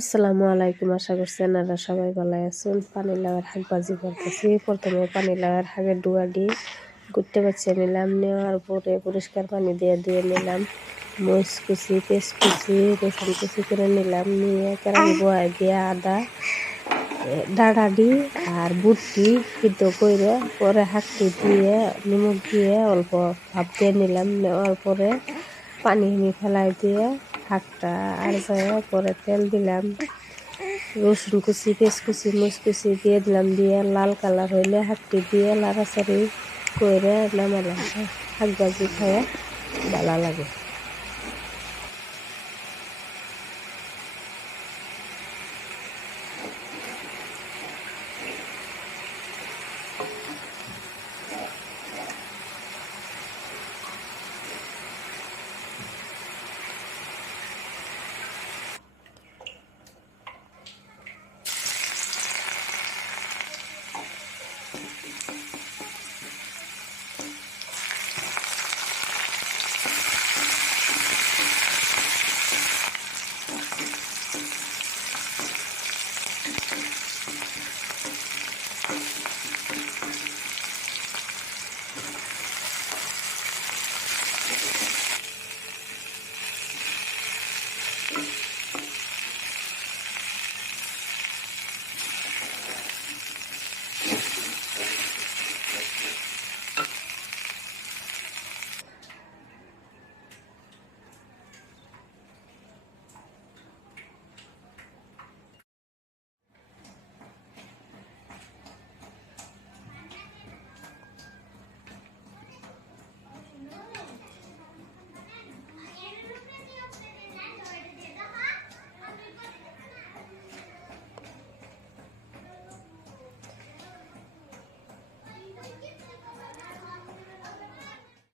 আসসালামু আলাইকুম। আশা করছি আপনারা সবাই ভালো আছেন। পানি লাউয়ের শাক ভাজি করতেছি। প্রথমে পানি লাউয়ের শাকের ডুয়াডি গুঁটতে বাছিয়ে নিলাম। নেওয়ার পরে পরিষ্কার পানি দিয়ে ধুয়ে নিলাম। মরিচ কুচি, পেঁয়াজ কুচি, রসুন কুচি করে নিলাম। নিয়ে কেরাহি বহাই দিয়ে আদা, ডাঁড়াডি আর বুটটি সিদ্ধ করে পরে শাকটি দিয়ে নিমখ দিয়ে অল্প ভাপ দিয়ে নিলাম। নেওয়ার পরে পানি ফেলাই দিয়ে শাকটা আর পরে তেল দিলাম, রসুন কুচি, পেঁয়াজ কুচি, মরিচ কুচি দিয়ে দিলাম। দিয়ে লাল কালার হইলে শাকটি দিয়ে লাড়াচাড়ি করে নামালাম। শাক ভাজি খাওয়া ভালো লাগে।